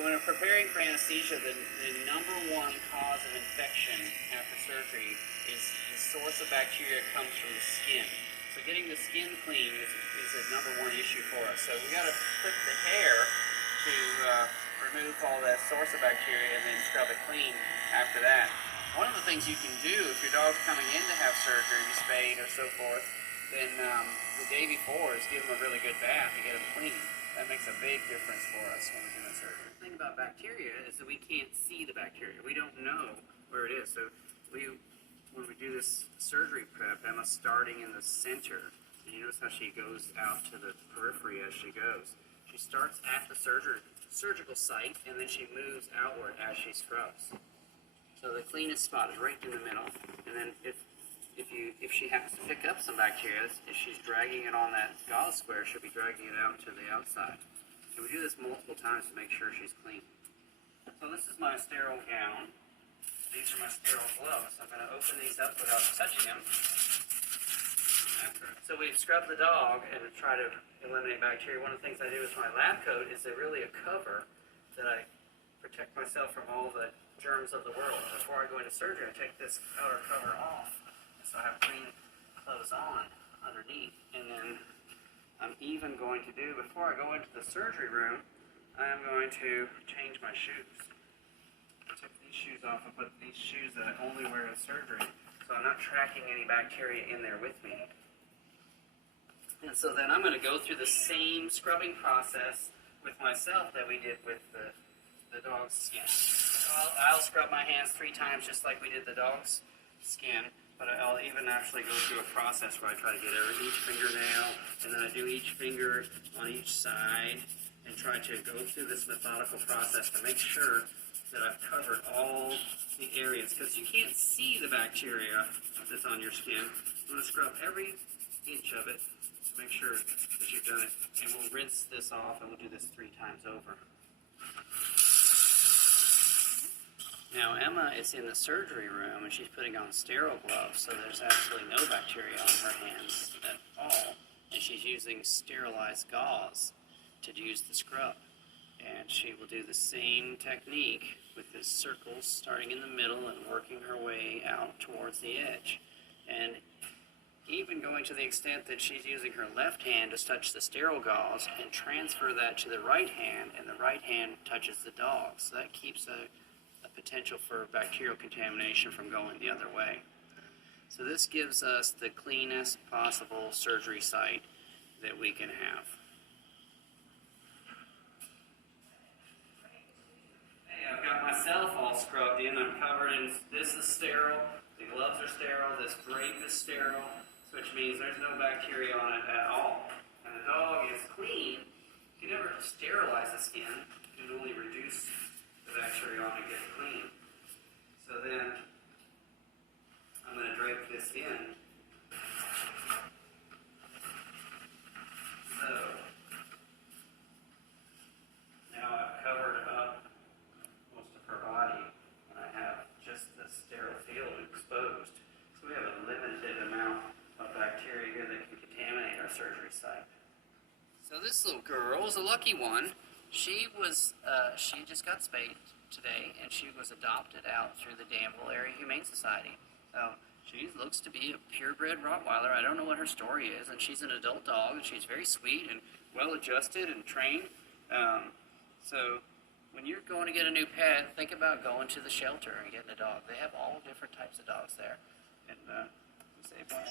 when we're preparing for anesthesia, the number one cause of infection after surgery is the source of bacteria comes from the skin. So getting the skin clean is a number one issue for us. So we got to clip the hair to remove all that source of bacteria and then scrub it clean after that. One of the things you can do if your dog's coming in to have surgery, be spayed or so forth, then the day before is give them a really good bath and get them clean. That makes a big difference for us when we're doing surgery. The thing about bacteria is that we can't see the bacteria. We don't know where it is. So when we do this surgery prep, Emma's starting in the center. And you notice how she goes out to the periphery as she goes. She starts at the surgical site, and then she moves outward as she scrubs. So the cleanest spot is right in the middle. And then if she happens to pick up some bacteria, if she's dragging it on that gauze square, she'll be dragging it out to the outside. And we do this multiple times to make sure she's clean. So this is my sterile gown. These are my sterile gloves. I'm going to open these up without touching them. So we've scrubbed the dog and try to eliminate bacteria. One of the things I do with my lab coat is really a cover that I protect myself from all the germs of the world. Before I go into surgery, I take this outer cover off. So I have clean clothes on underneath. And then I'm even going to do, before I go into the surgery room, I am going to change my shoes. I took these shoes off and put these shoes that I only wear in surgery, so I'm not tracking any bacteria in there with me. And so then I'm going to go through the same scrubbing process with myself that we did with the dog's skin. So I'll scrub my hands 3 times just like we did the dog's skin. But I'll even actually go through a process where I try to get each fingernail, and then I do each finger on each side, and try to go through this methodical process to make sure that I've covered all the areas, because you can't see the bacteria that's on your skin. I'm going to scrub every inch of it to make sure that you've done it, and we'll rinse this off, and we'll do this 3 times over. Now Emma is in the surgery room and she's putting on sterile gloves, so there's absolutely no bacteria on her hands at all. And she's using sterilized gauze to use the scrub. And she will do the same technique with the circles starting in the middle and working her way out towards the edge. And even going to the extent that she's using her left hand to touch the sterile gauze and transfer that to the right hand, and the right hand touches the dog. So that keeps a potential for bacterial contamination from going the other way. So this gives us the cleanest possible surgery site that we can have. Hey, I've got myself all scrubbed in. I'm covered in, this is sterile, the gloves are sterile, this drape is sterile, which means there's no bacteria on it at all. And the dog is clean. You can never sterilize the skin. You can only reduce the bacteria on and get it clean. So then I'm going to drape this in. So now I've covered up most of her body and I have just the sterile field exposed. So we have a limited amount of bacteria here that can contaminate our surgery site. So this little girl is a lucky one. She just got spayed today, and she was adopted out through the Danville Area Humane Society. She looks to be a purebred Rottweiler. I don't know what her story is, and she's an adult dog, and she's very sweet and well-adjusted and trained. So when you're going to get a new pet, think about going to the shelter and getting a dog. They have all different types of dogs there. And save one.